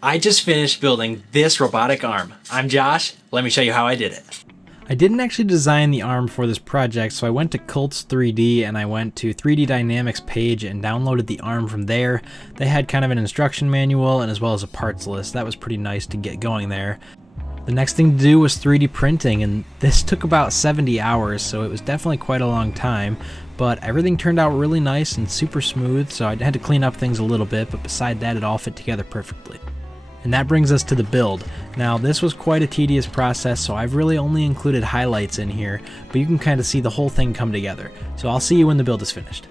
I just finished building this robotic arm. I'm Josh. Let me show you how I did it. I didn't actually design the arm for this project, so I went to Cults 3D and I went to 3D Dynamics page and downloaded the arm from there. They had kind of an instruction manual and as well as a parts list. That was pretty nice to get going there. The next thing to do was 3D printing, and this took about 70 hours, so it was definitely quite a long time, but everything turned out really nice and super smooth, so I had to clean up things a little bit, but beside that it all fit together perfectly. And that brings us to the build. Now this was quite a tedious process, so I've really only included highlights in here, but you can kind of see the whole thing come together. So I'll see you when the build is finished.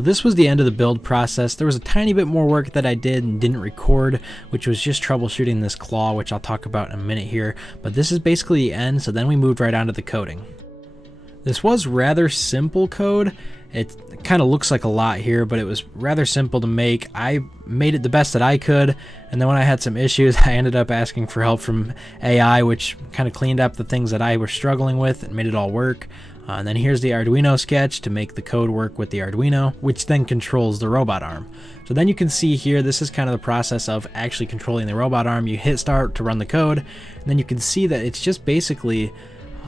So this was the end of the build process. There was a tiny bit more work that I did and didn't record, which was just troubleshooting this claw, which I'll talk about in a minute here. But this is basically the end, so then we moved right on to the coding. This was rather simple code. It kind of looks like a lot here, but it was rather simple to make. I made it the best that I could, and then when I had some issues, I ended up asking for help from AI, which kind of cleaned up the things that I was struggling with and made it all work. And then here's the Arduino sketch to make the code work with the Arduino, which then controls the robot arm. So then you can see here, this is kind of the process of actually controlling the robot arm. You hit start to run the code, and then you can see that it's just basically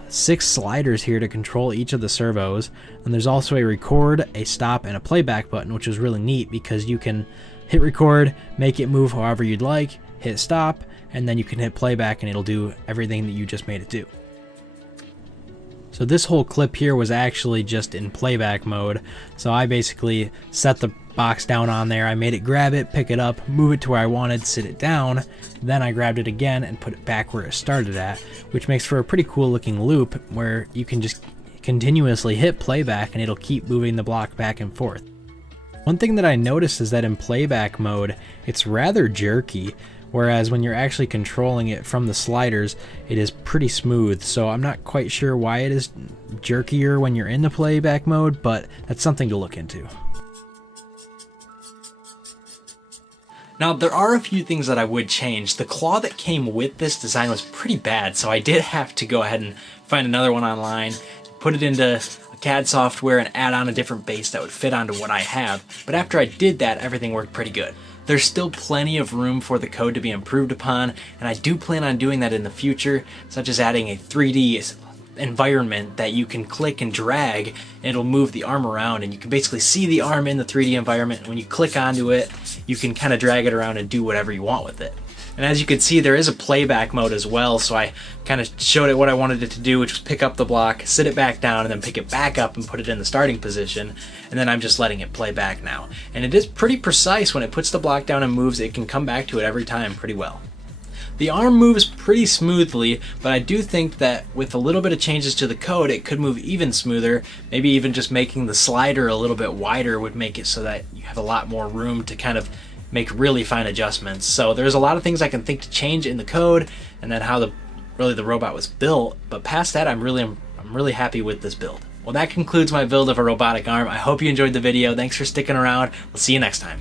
6 sliders here to control each of the servos. And there's also a record, a stop, and a playback button, which is really neat because you can hit record, make it move however you'd like, hit stop, and then you can hit playback and it'll do everything that you just made it do. So this whole clip here was actually just in playback mode. So I basically set the box down on there, I made it grab it, pick it up, move it to where I wanted, sit it down, then I grabbed it again and put it back where it started at, which makes for a pretty cool looking loop where you can just continuously hit playback and it'll keep moving the block back and forth. One thing that I noticed is that in playback mode, it's rather jerky, whereas when you're actually controlling it from the sliders, it is pretty smooth. So I'm not quite sure why it is jerkier when you're in the playback mode, but that's something to look into. Now, there are a few things that I would change. The claw that came with this design was pretty bad, so I did have to go ahead and find another one online, put it into CAD software and add on a different base that would fit onto what I have. But after I did that, everything worked pretty good. There's still plenty of room for the code to be improved upon, and I do plan on doing that in the future, such as adding a 3D environment that you can click and drag, and it'll move the arm around, and you can basically see the arm in the 3D environment. When you click onto it, you can kind of drag it around and do whatever you want with it. And as you can see, there is a playback mode as well, so I kind of showed it what I wanted it to do, which was pick up the block, sit it back down, and then pick it back up and put it in the starting position, and then I'm just letting it play back now. And it is pretty precise. When it puts the block down and moves, it can come back to it every time pretty well. The arm moves pretty smoothly, but I do think that with a little bit of changes to the code, it could move even smoother. Maybe even just making the slider a little bit wider would make it so that you have a lot more room to kind of make really fine adjustments. So there's a lot of things I can think to change in the code, and then how the robot was built. But past that, I'm really happy with this build. Well, that concludes my build of a robotic arm. I hope you enjoyed the video. Thanks for sticking around. We'll see you next time.